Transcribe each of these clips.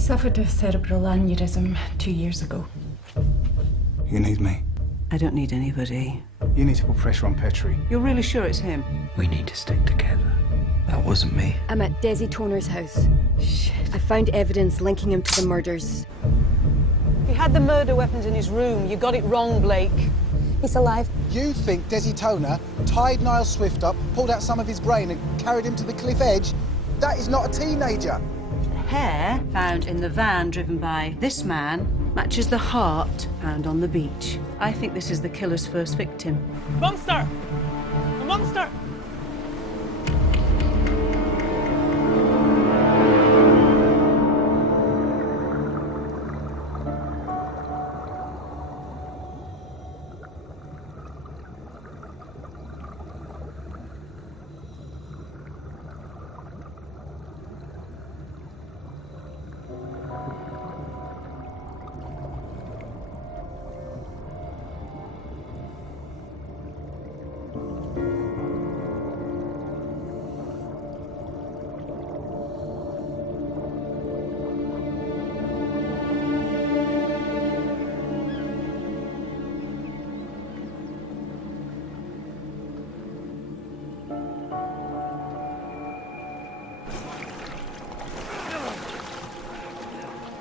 suffered a cerebral aneurysm 2 years ago. You need me. I don't need anybody. You need to put pressure on Petrie. You're really sure it's him? We need to stick together. That wasn't me. I'm at Desi Toner's house. Shit. I found evidence linking him to the murders. He had the murder weapons in his room. You got it wrong, Blake. He's alive. You think Desi Toner tied Niall Swift up, pulled out some of his brain and carried him to the cliff edge? That is not a teenager. Hair found in the van driven by this man matches the heart found on the beach. I think this is the killer's first victim. Monster! A monster!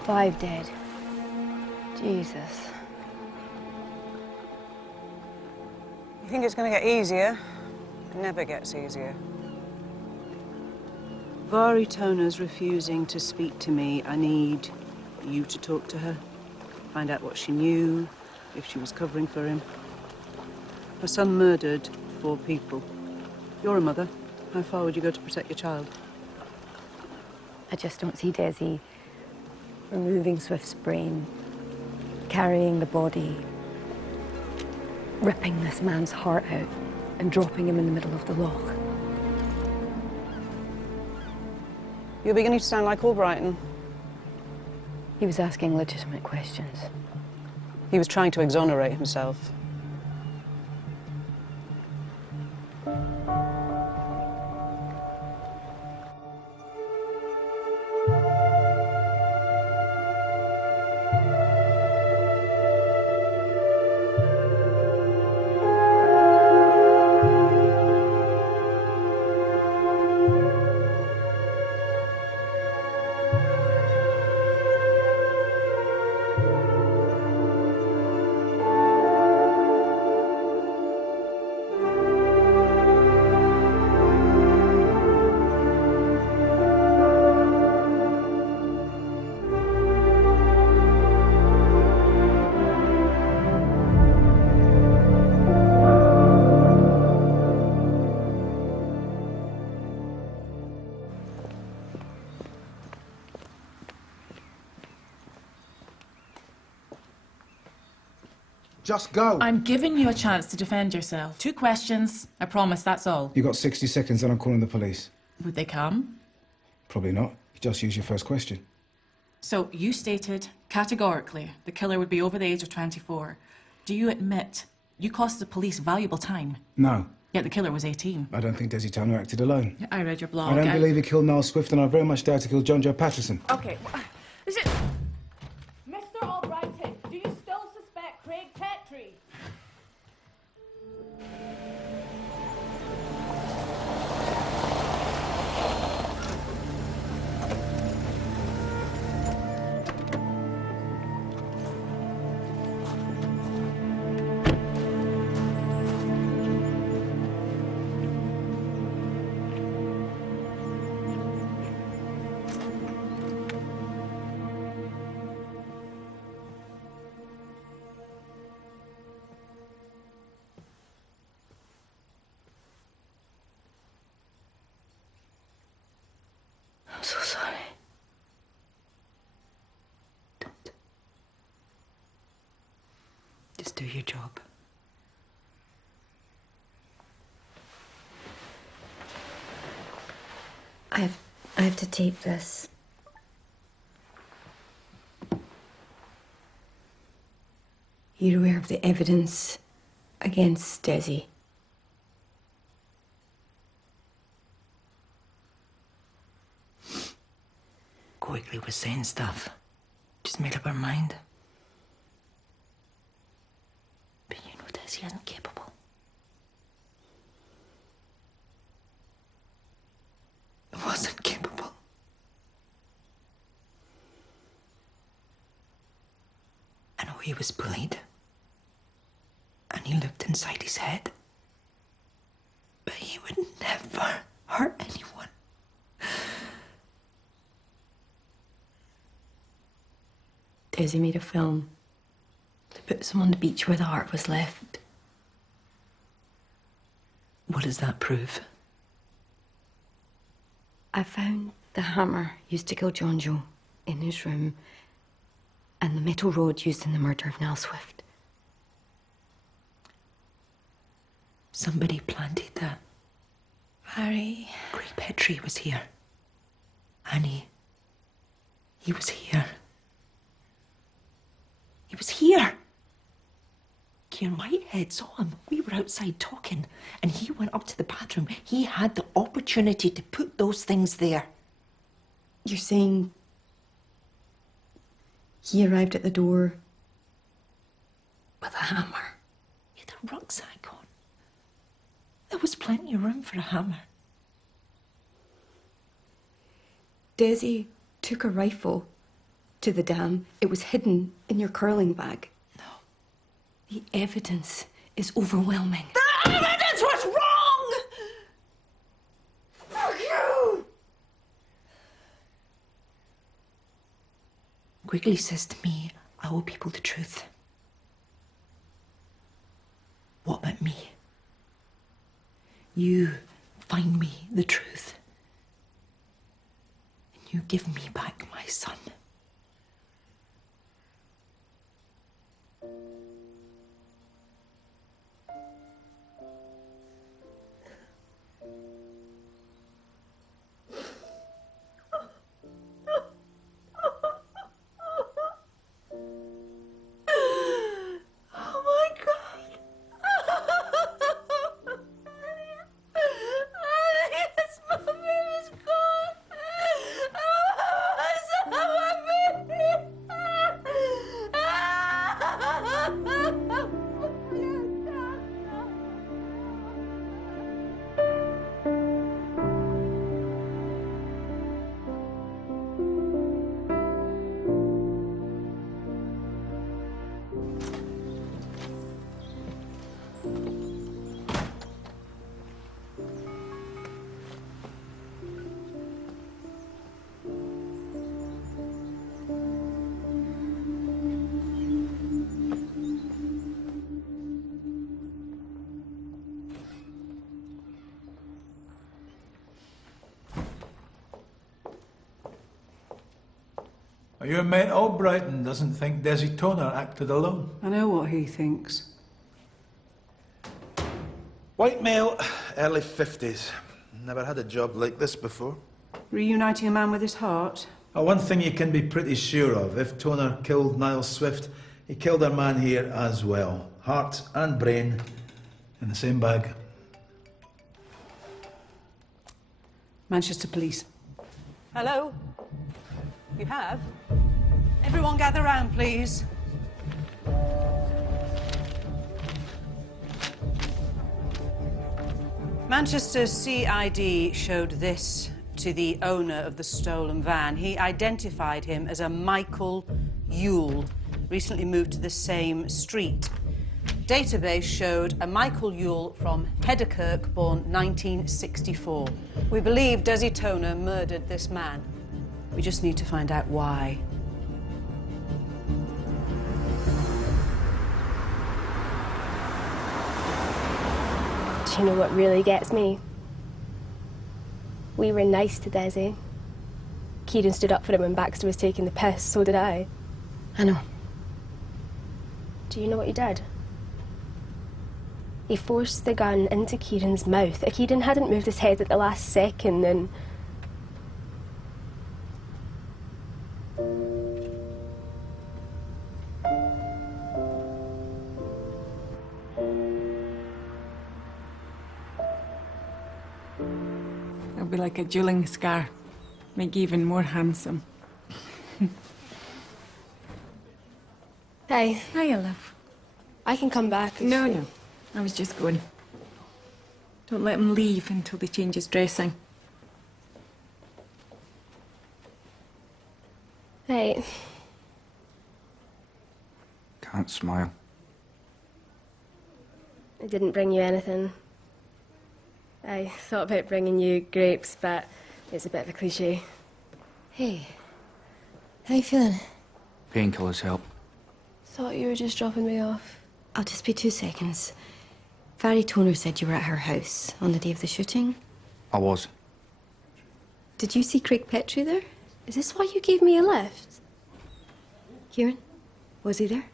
Five dead. Jesus. You think it's going to get easier? It never gets easier. Vari Toner's refusing to speak to me. I need you to talk to her. Find out what she knew, if she was covering for him. Her son murdered 4 people. You're a mother. How far would you go to protect your child? I just don't see Desi removing Swift's brain, carrying the body, ripping this man's heart out and dropping him in the middle of the Loch. You're beginning to sound like Albrighton. He was asking legitimate questions. He was trying to exonerate himself. Just go. I'm giving you a chance to defend yourself. 2 questions. I promise, that's all. You got 60 seconds and I'm calling the police. Would they come? Probably not. You just use your first question. So, you stated categorically the killer would be over the age of 24. Do you admit you cost the police valuable time? No. Yet the killer was 18. I don't think Desi Toner acted alone. I read your blog. I don't believe he killed Niall Swift, and I very much doubt he killed John Joe Patterson. Okay. Is it... Mr. Albrighton, do you still suspect Craig Petrie? I'm so sorry. Don't. Just do your job. I have to tape this. You're aware of the evidence against Desi? Of Quickly was saying stuff. Just made up her mind. But you know Desi isn't capable. Wasn't capable. I know he was bullied. And he lived inside his head. But he would never hurt anyone. Desi made a film to put some on the beach where the heart was left. What does that prove? I found the hammer used to kill John Joe in his room and the metal rod used in the murder of Nell Swift. Somebody planted that. Harry. Great Petrie was here. Annie. He was here. He was here. Kieran Whitehead saw him. We were outside talking, and he went up to the bathroom. He had the opportunity to put those things there. You're saying he arrived at the door with a hammer? He had a rucksack on. There was plenty of room for a hammer. Desi took a rifle to the dam. It was hidden in your curling bag. No. The evidence is overwhelming. The evidence was wrong! Fuck you! Quigley says to me, I owe people the truth. What about me? You find me the truth. And you give me back my son. Are you mental? Brighton doesn't think Desi Toner acted alone. I know what he thinks. White male, early 50s. Never had a job like this before. Reuniting a man with his heart? One thing you can be pretty sure of, if Toner killed Niall Swift, he killed our man here as well. Heart and brain in the same bag. Manchester Police. Hello? You have? Everyone gather round, please. Manchester's CID showed this to the owner of the stolen van. He identified him as a Michael Yule, recently moved to the same street. Database showed a Michael Yule from Hedderkirk, born 1964. We believe Desi Toner murdered this man. We just need to find out why. Do you know what really gets me? We were nice to Desi. Kieran stood up for him when Baxter was taking the piss, so did I. I know. Do you know what he did? He forced the gun into Kieran's mouth. If Kieran hadn't moved his head at the last second, then... It'll be like a dueling scar. Make you even more handsome. Hey, Hiya, love. I can come back. No. I was just going. Don't let him leave until they change his dressing. Hey, Can't smile. I didn't bring you anything. I thought about bringing you grapes, but it's a bit of a cliche. Hey, how you feeling? Painkillers help. Thought you were just dropping me off. I'll just be 2 seconds. Barry Toner said you were at her house on the day of the shooting. I was. Did you see Craig Petrie there? Is this why you gave me a lift? Kieran, was he there?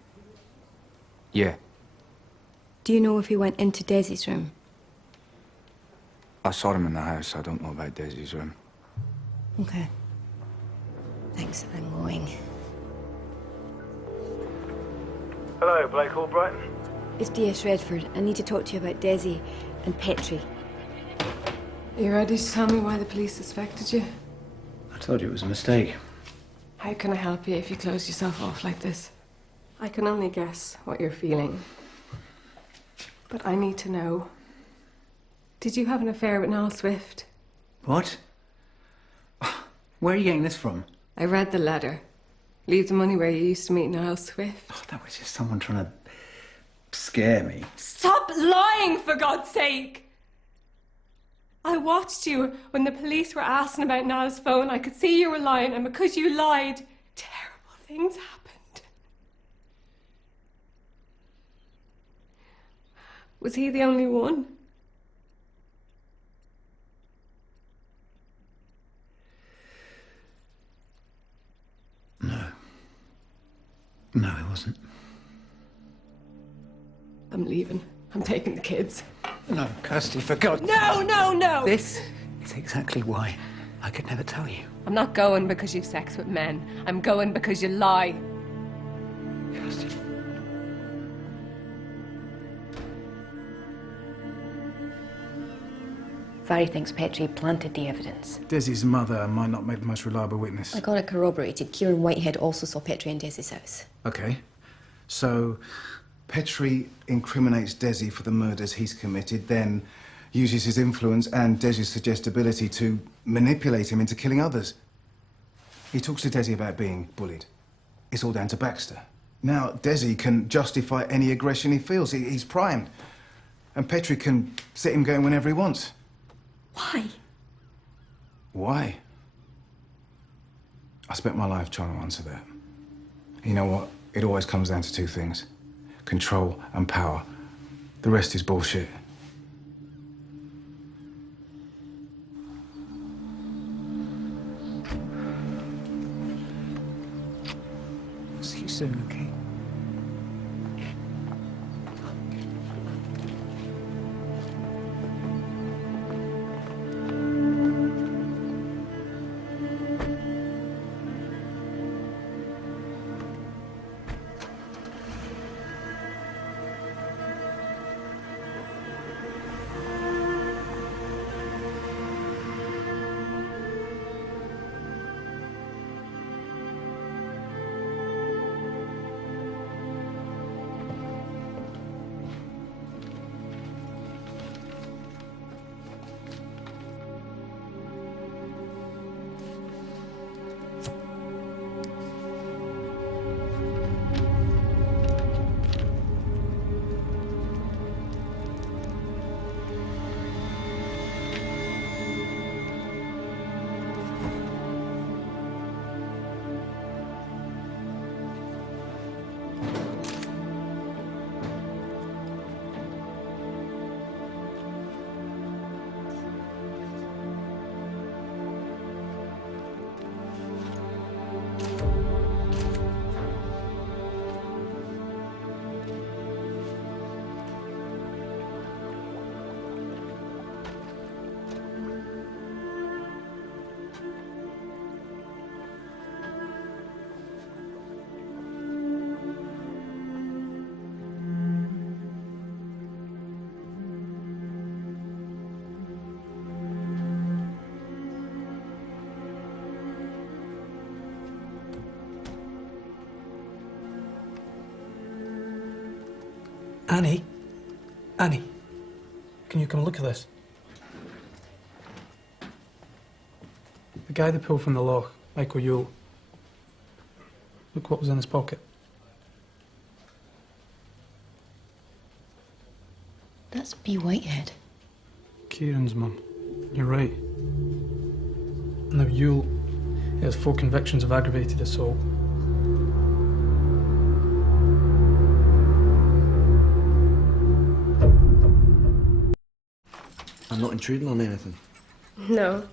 Yeah, Do you know if he went into Desi's room? I saw him in the house. I don't know about Desi's room. Okay. Thanks, I'm going. Hello, Blake Albright. It's DS Redford. I need to talk to you about Desi and Petrie. Are you ready to tell me why the police suspected you? I told you it was a mistake. How can I help you if you close yourself off like this? I can only guess what you're feeling. But I need to know. Did you have an affair with Niall Swift? What? Where are you getting this from? I read the letter. Leave the money where you used to meet Niall Swift. Oh, that was just someone trying to scare me. Stop lying, for God's sake! I watched you when the police were asking about Niall's phone. I could see you were lying, and because you lied, terrible things happened. Was he the only one? No, it wasn't. I'm leaving. I'm taking the kids. No, Kirsty, for God. No! This is exactly why I could never tell you. I'm not going because you've sex with men. I'm going because you lie. Kirsty. Barry thinks Petrie planted the evidence. Desi's mother might not make the most reliable witness. I got it corroborated. Kieran Whitehead also saw Petrie in Desi's house. Okay. So, Petrie incriminates Desi for the murders he's committed, then uses his influence and Desi's suggestibility to manipulate him into killing others. He talks to Desi about being bullied. It's all down to Baxter. Now, Desi can justify any aggression he feels. He's primed. And Petrie can set him going whenever he wants. Why? Why? I spent my life trying to answer that. You know what? It always comes down to 2 things. Control and power. The rest is bullshit. See you soon, okay? Annie? Annie, can you come look at this? The guy they pulled from the Loch, Michael Yule. Look what was in his pocket. That's B. Whitehead. Kieran's mum. You're right. Now, Yule has 4 convictions of aggravated assault. I'm not intruding on anything. No.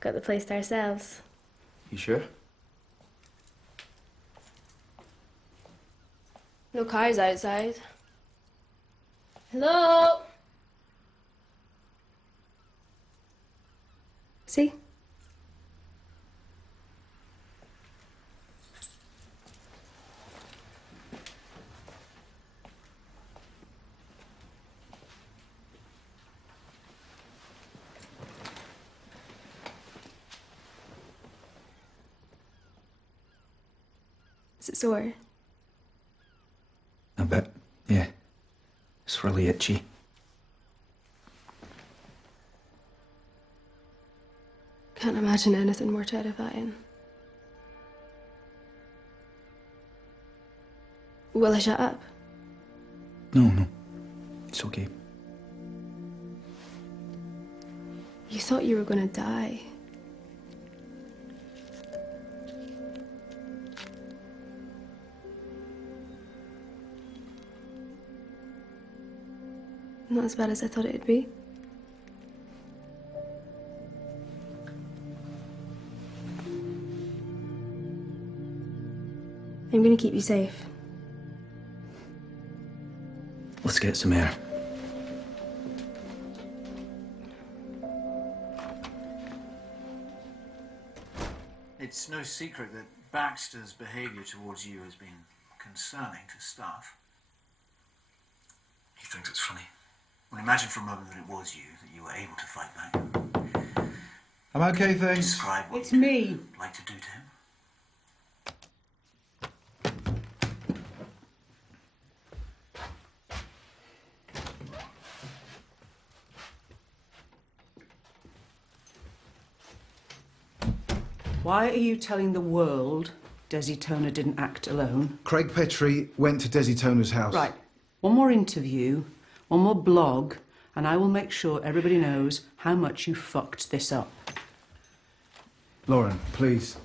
Got the place to ourselves. You sure? No cars outside. Hello? See? Is it sore? A bit, yeah. It's really itchy. Can't imagine anything more terrifying. Will I shut up? No. It's okay. You thought you were gonna die. Not as bad as I thought it'd be. I'm gonna keep you safe. Let's get some air. It's no secret that Baxter's behaviour towards you has been concerning to staff. He thinks it's funny. Well, imagine for a moment that it was you, that you were able to fight back. I'm okay, thanks. Describe what It's me. you'd like to do to him. Why are you telling the world Desi Toner didn't act alone? Craig Petrie went to Desi Toner's house. Right. One more interview, one more blog, and I will make sure everybody knows how much you fucked this up. Lauren, please.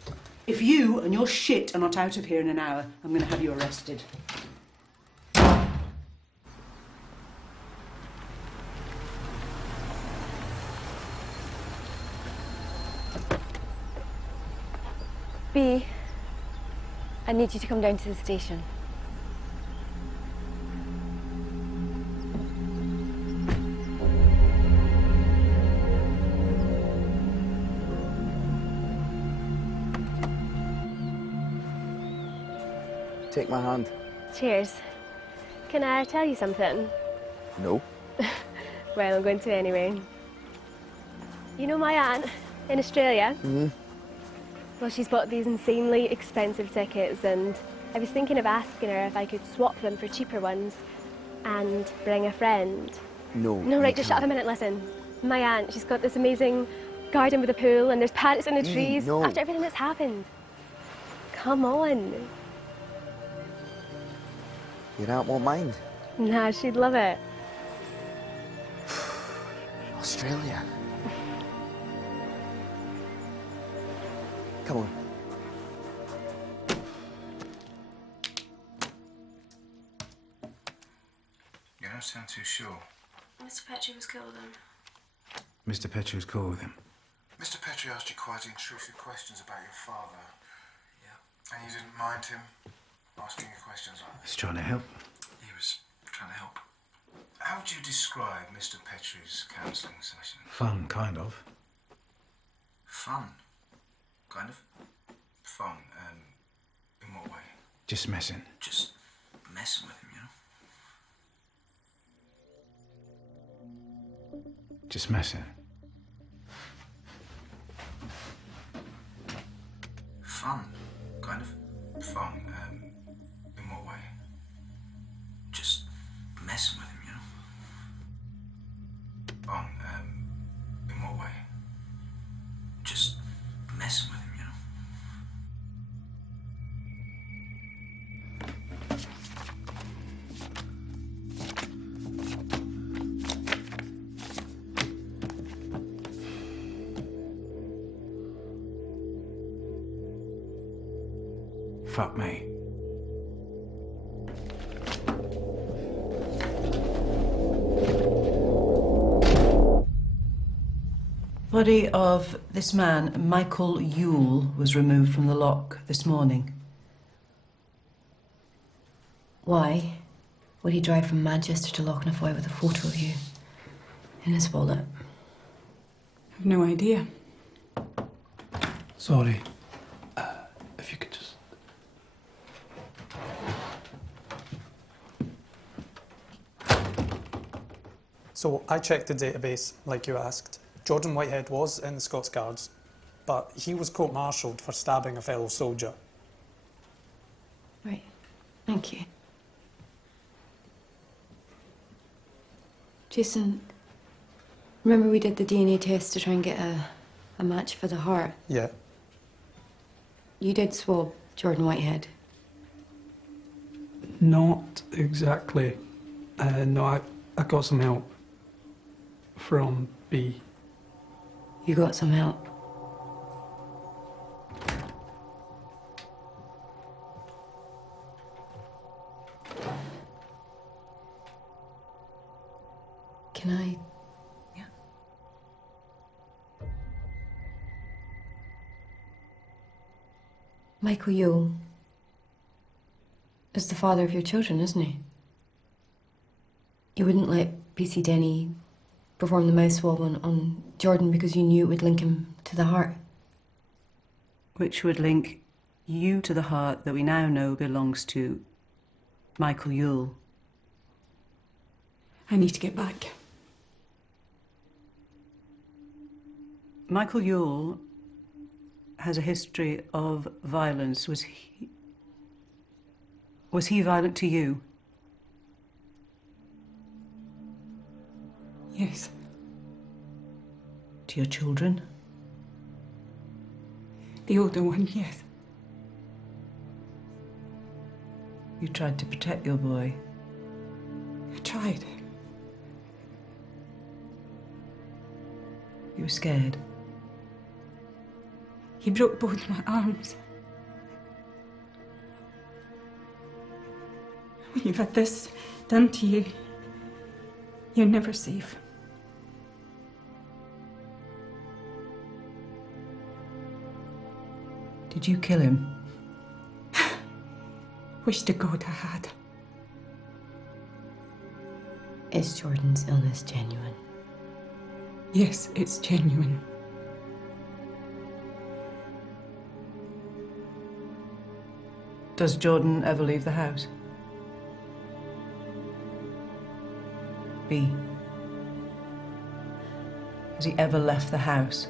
If you and your shit are not out of here in an hour, I'm going to have you arrested. B, I need you to come down to the station. Take my hand. Cheers. Can I tell you something? No. Well, I'm going to anyway. You know my aunt in Australia? Well, she's bought these insanely expensive tickets, and I was thinking of asking her if I could swap them for cheaper ones and bring a friend. No. No, right, just shut up a minute, listen. My aunt, she's got this amazing garden with a pool, and there's plants in the trees. No. After everything that's happened. Come on. Your aunt won't mind. Nah, she'd love it. Australia. Come on. You don't sound too sure. Mr. Petrie was killed then. Mr. Petrie was cool with him. Mr. Petrie asked you quite intrusive questions about your father. Yeah. And you didn't mind him asking you questions like that? He's trying to help. He was trying to help. How would you describe Mr. Petrie's counselling session? Fun, kind of. Fun? Kind of? Fun, in what way? Just messing. Just messing with him, you know? Just messing. Fun? Kind of? Fun, in what way? messing with him, you know? In what way? Just messing with him, you know? Fuck me. Body of this man, Michael Yule, was removed from the Loch this morning. Why would he drive from Manchester to Loch with a photo of you in his wallet? I've no idea. Sorry. If you could just... So I checked the database, like you asked. Jordan Whitehead was in the Scots Guards, but he was court-martialed for stabbing a fellow soldier. Right. Thank you. Jason, remember we did the DNA test to try and get a match for the heart? Yeah. You did swab Jordan Whitehead. Not exactly. No, I got some help from B. You got some help? Can I? Yeah. Michael Yule is the father of your children, isn't he? You wouldn't let PC Denny perform the mouse swab on Jordan because you knew it would link him to the heart. Which would link you to the heart that we now know belongs to Michael Yule. I need to get back. Michael Yule has a history of violence. Was he violent to you? Yes. To your children? The older one, yes. You tried to protect your boy. I tried. You were scared. He broke both my arms. When you've had this done to you, you're never safe. Did you kill him? Wish to God I had. Is Jordan's illness genuine? Yes, it's genuine. Does Jordan ever leave the house? B. Has he ever left the house?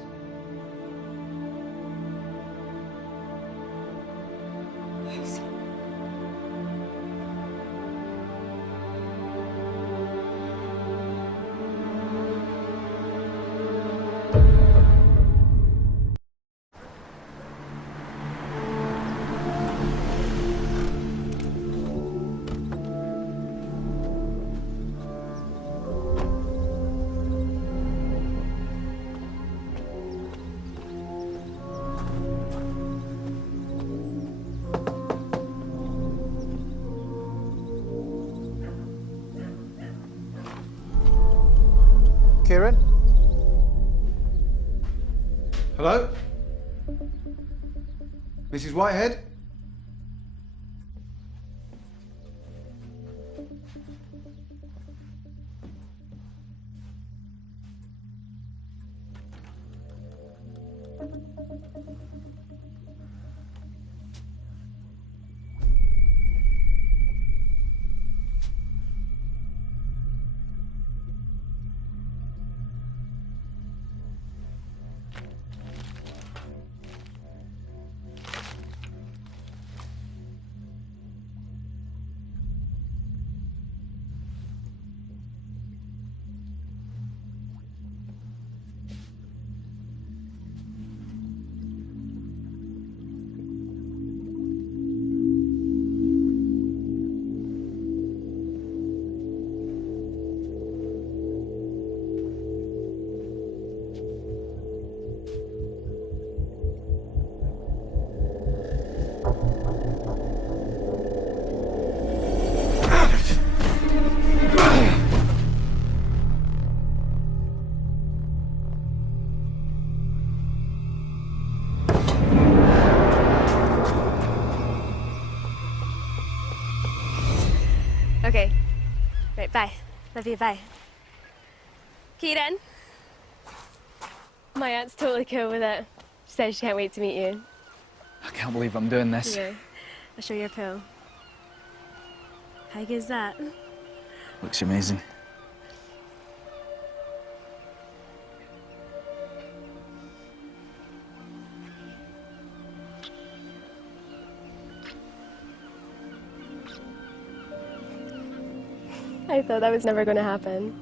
Yes. Kieran? Hello? Mrs. Whitehead? Right, bye. Love you, bye. Kieran. My aunt's totally cool with it. She says she can't wait to meet you. I can't believe I'm doing this. Yeah. I'll show you your pill. How good's that? Looks amazing. I thought that was never going to happen.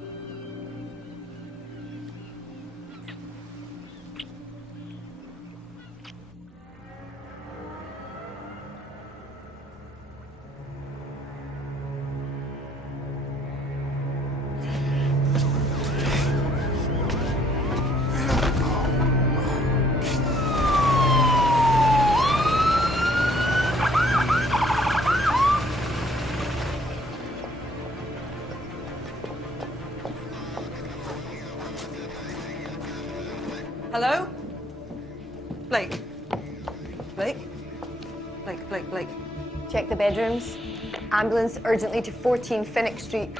Hello? Blake? Blake? Blake. Check the bedrooms. Ambulance urgently to 14 Finnick Street.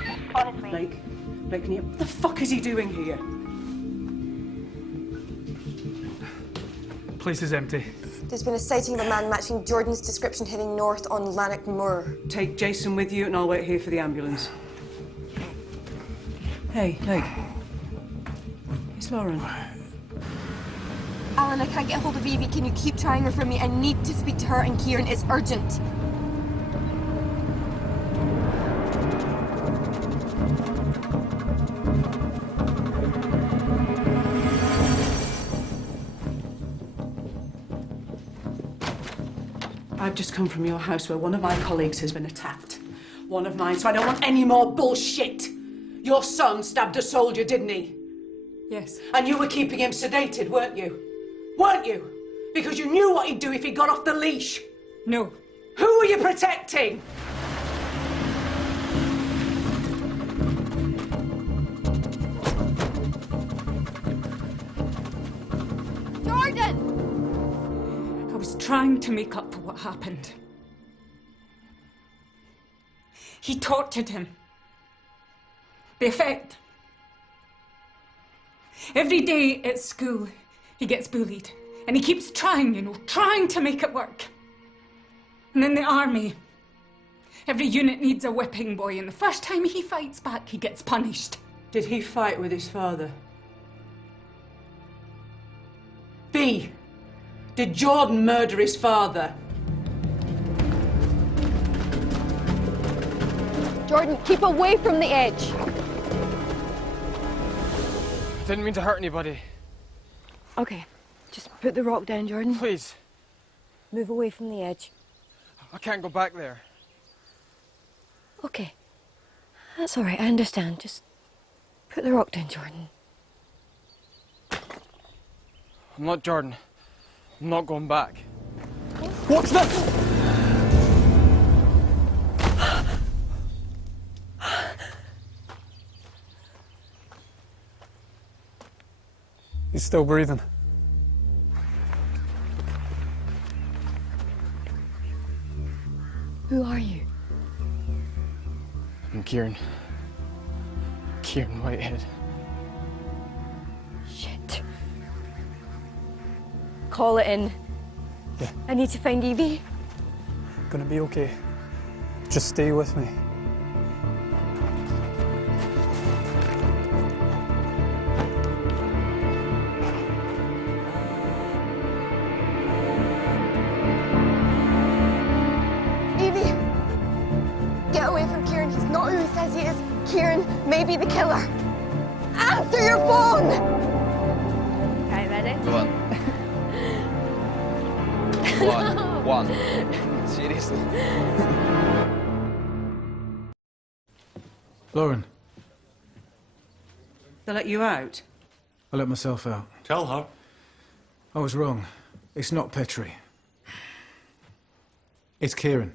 Blake, can you... What the fuck is he doing here? Place is empty. There's been a sighting of a man matching Jordan's description heading north on Lanark Moor. Take Jason with you and I'll wait here for the ambulance. Hey, Blake. It's Lauren. Alan, I can't get hold of Evie. Can you keep trying her for me? I need to speak to her and Kieran. It's urgent. I've just come from your house where one of my colleagues has been attacked. One of mine, so I don't want any more bullshit. Your son stabbed a soldier, didn't he? Yes. And you were keeping him sedated, weren't you? Weren't you? Because you knew what he'd do if he got off the leash. No. Who were you protecting? Jordan! I was trying to make up for what happened. He tortured him. The effect. Every day at school, he gets bullied. And he keeps trying, trying to make it work. And in the army, every unit needs a whipping boy, and the first time he fights back, he gets punished. Did he fight with his father? B. Did Jordan murder his father? Jordan, keep away from the edge. I didn't mean to hurt anybody. Okay, just put the rock down, Jordan. Please. Move away from the edge. I can't go back there. Okay. That's all right, I understand. Just put the rock down, Jordan. I'm not Jordan. I'm not going back. What's this? He's still breathing. Who are you? I'm Kieran. Kieran Whitehead. Shit. Call it in. Yeah. I need to find Evie. Gonna be okay. Just stay with me. Evie! Get away from Kieran. He's not who he says he is. Kieran may be the killer. Answer your phone! Okay, ready? One. One. Seriously? Lauren, They let you out? I let myself out. Tell her. I was wrong. It's not Petrie. It's Kieran.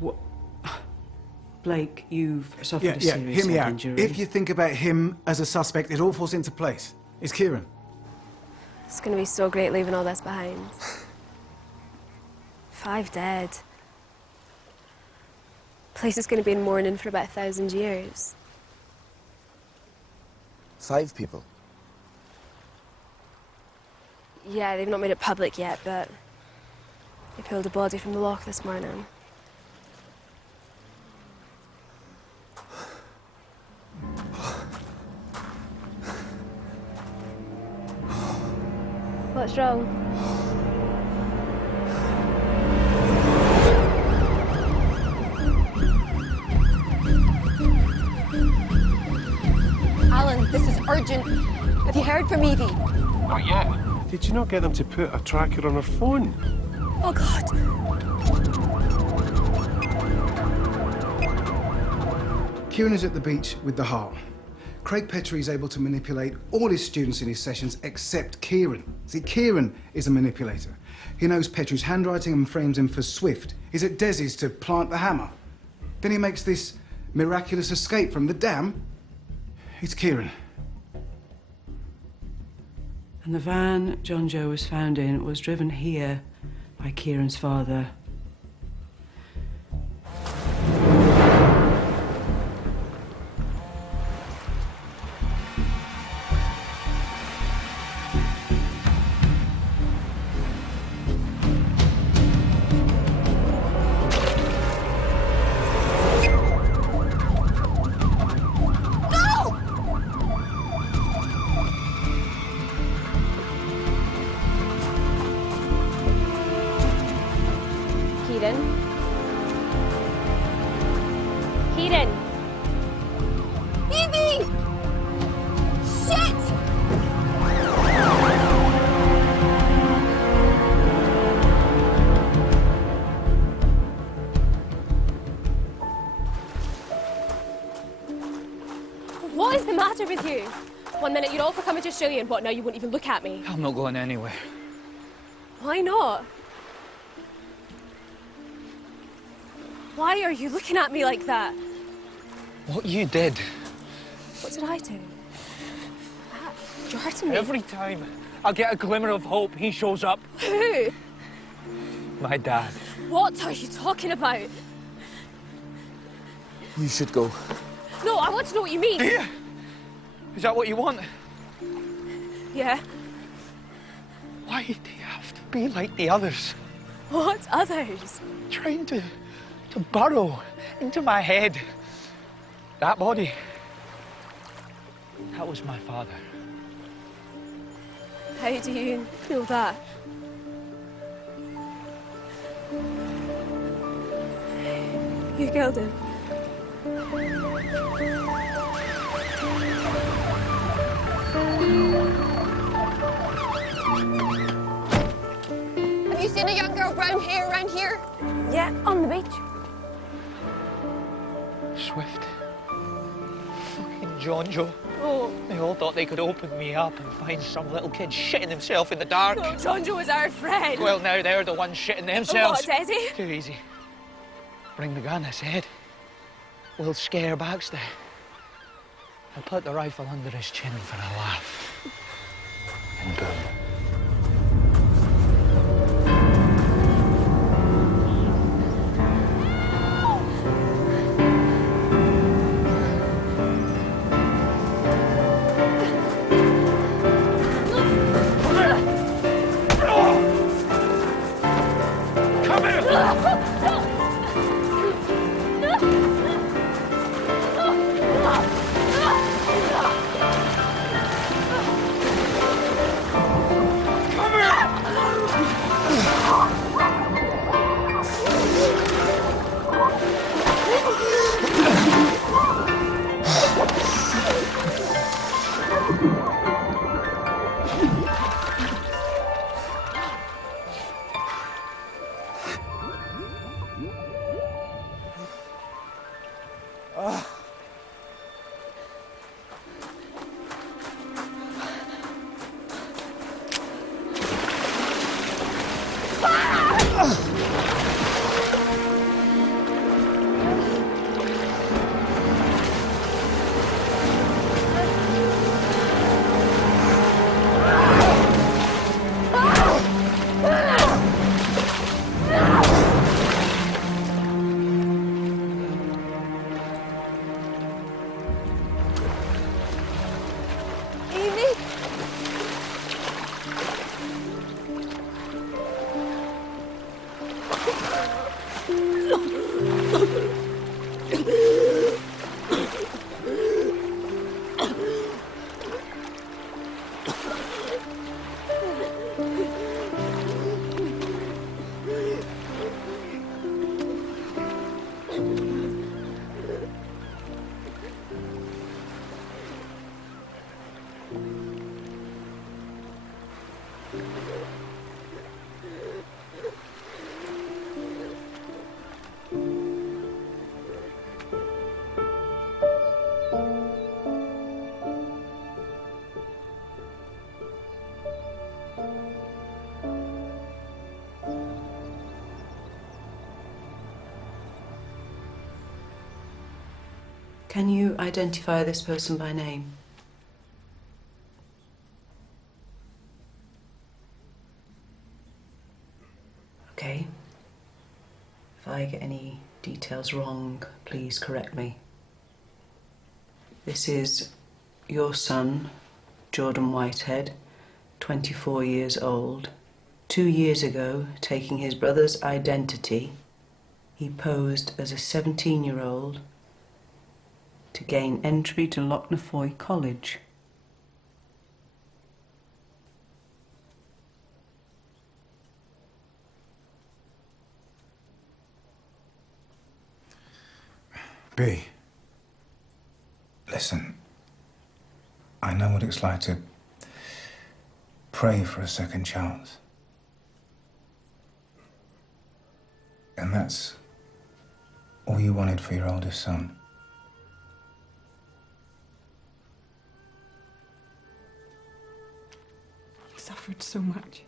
What? Blake, you've suffered Yeah, a serious hear me head out. injury. If you think about him as a suspect, it all falls into place. It's Kieran. It's going to be so great leaving all this behind. 5 dead. place is going to be in mourning for about 1,000 years. 5 people. Yeah, they've not made it public yet, but they pulled a body from the Loch this morning. What's wrong? Alan, this is urgent. Have you heard from Evie? Not yet. Did you not get them to put a tracker on her phone? Oh, God. Kieran is at the beach with the heart. Craig Petrie is able to manipulate all his students in his sessions except Kieran. See, Kieran is a manipulator. He knows Petrie's handwriting and frames him for Swift. He's at Desi's to plant the hammer. Then he makes this miraculous escape from the dam. It's Kieran. And the van John Joe was found in was driven here by Kieran's father. Keaton! Evie! Shit! What is the matter with you? One minute you're all for coming to Australia and what, now you won't even look at me? I'm not going anywhere. Why not? Why are you looking at me like that? What you did. What did I do? You're hurting me. Every time I get a glimmer of hope, he shows up. Who? My dad. What are you talking about? You should go. No, I want to know what you mean. Yeah. Is that what you want? Yeah. Why do you have to be like the others? What others? Trying to burrow into my head. That body, that was my father. How do you know that? You killed him. Have you seen a young girl with brown hair around here? Yeah, on the beach. Swift. Fucking John Joe. Oh. They all thought they could open me up and find some little kid shitting himself in the dark. No, John Joe was our friend. Well, now they're the ones shitting themselves. What, Desi? Too easy. Bring the gun, I said. We'll scare Baxter. I'll put the rifle under his chin for a laugh. And boom. Can you identify this person by name? Okay. If I get any details wrong, please correct me. This is your son, Jordan Whitehead, 24 years old. 2 years ago, taking his brother's identity, he posed as a 17-year-old to gain entry to Loch College. B, listen, I know what it's like to pray for a second chance. And that's all you wanted for your oldest son. He suffered so much.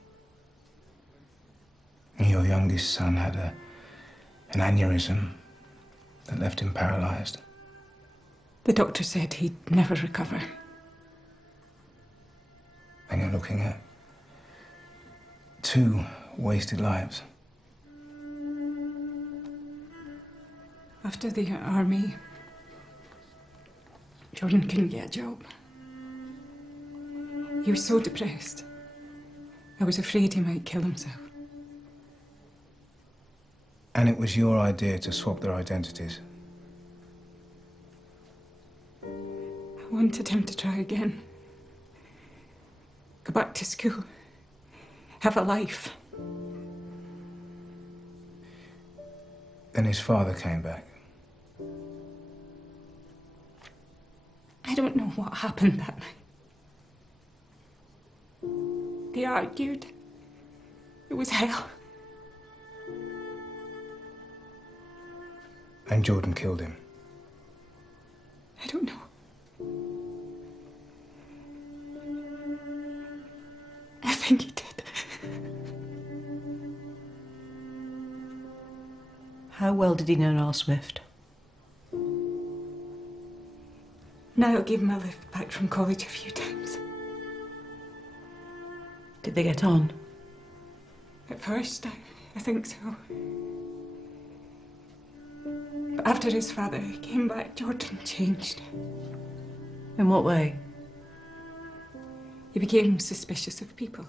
Your youngest son had an aneurysm that left him paralyzed. The doctor said he'd never recover. And you're looking at 2 wasted lives. After the army, Jordan couldn't get a job. He was so depressed. I was afraid he might kill himself. And it was your idea to swap their identities. I wanted him to try again. Go back to school. Have a life. Then his father came back. I don't know what happened that night. They argued. It was hell. And Jordan killed him. I don't know. I think he did. How well did he know Niall Swift? Niall gave him a lift back from college a few times. Did they get on? At first, I think so. But after his father came back, Jordan changed. In what way? He became suspicious of people.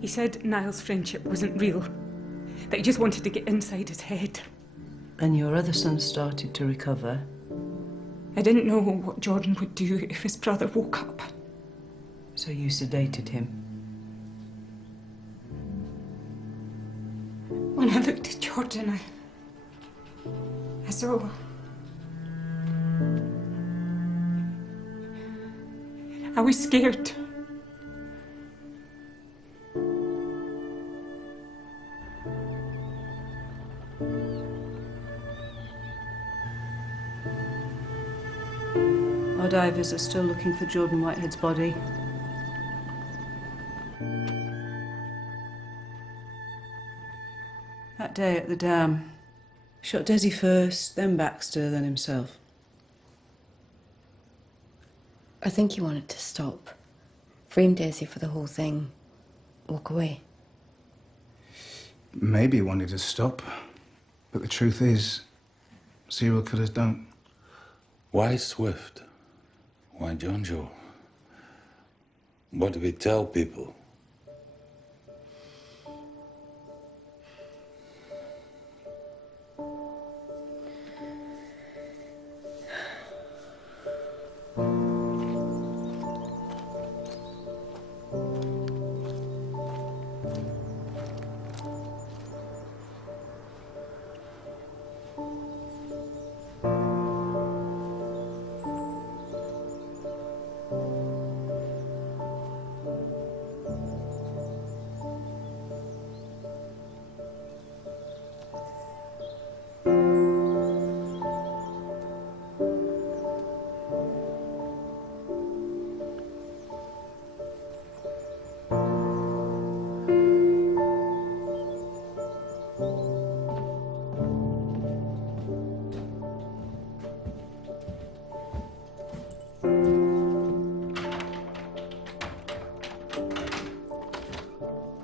He said Niall's friendship wasn't real, that he just wanted to get inside his head. And your other son started to recover? I didn't know what Jordan would do if his brother woke up. So you sedated him? When I looked at Jordan, I saw... I was scared. Our divers are still looking for Jordan Whitehead's body. That day at the dam, shot Desi first, then Baxter, then himself. I think he wanted to stop. Frame Daisy for the whole thing. Walk away. Maybe he wanted to stop, but the truth is, serial killers don't. Why Swift? Why John Joe? What do we tell people?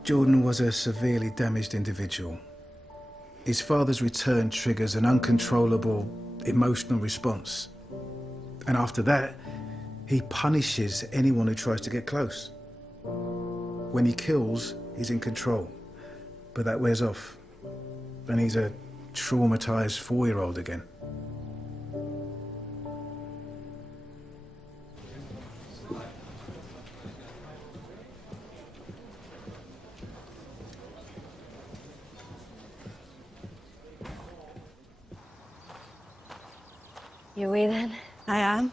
Jordan was a severely damaged individual. His father's return triggers an uncontrollable emotional response. And after that, he punishes anyone who tries to get close. When he kills, he's in control. But that wears off. And he's a traumatized 4-year-old again. You away then? I am.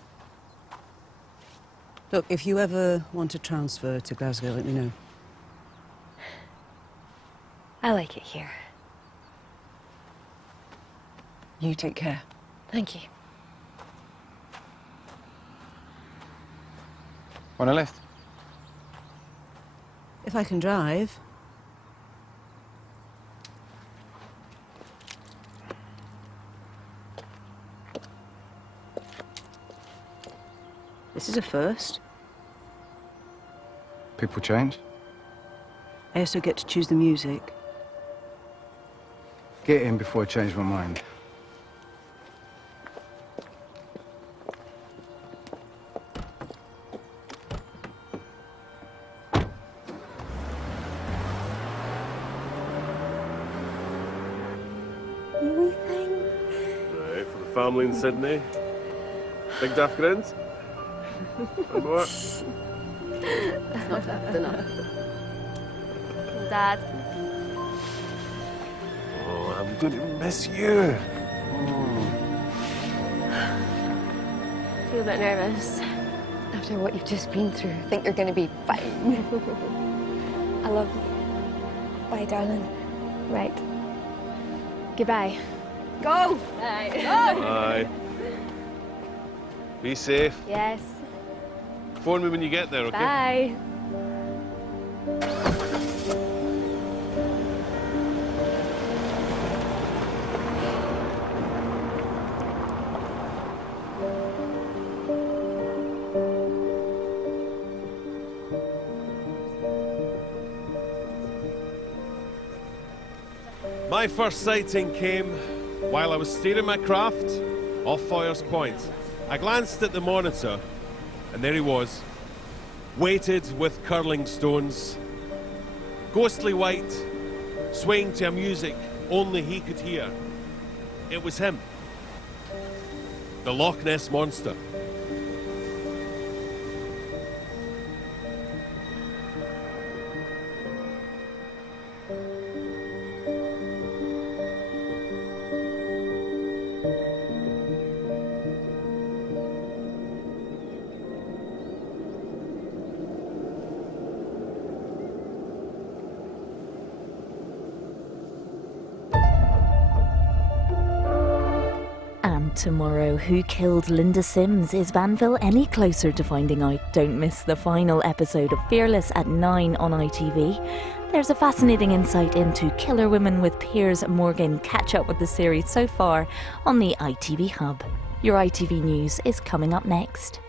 Look, if you ever want to transfer to Glasgow, let me know. I like it here. You take care. Thank you. Want a lift? If I can drive. This is a first. People change. I also get to choose the music. Get in before I change my mind. Right, for the family in Sydney. Big daft grins. One more. That's not daft enough. Dad. Oh, I'm going to miss you. Feel a bit nervous. After what you've just been through, I think you're going to be fine. I love you. Bye, darling. Right. Goodbye. Go! Bye. Bye. Be safe. Yes. Phone me when you get there, okay? Bye. My first sighting came while I was steering my craft off Foyers Point. I glanced at the monitor, and there he was, weighted with curling stones, ghostly white, swaying to a music only he could hear. It was him, the Loch Ness Monster. Tomorrow, who killed Linda Sims? Is Banville any closer to finding out? Don't miss the final episode of Fearless at 9 on ITV. There's a fascinating insight into killer women with Piers Morgan. Catch up with the series so far on the ITV Hub. Your ITV News is coming up next.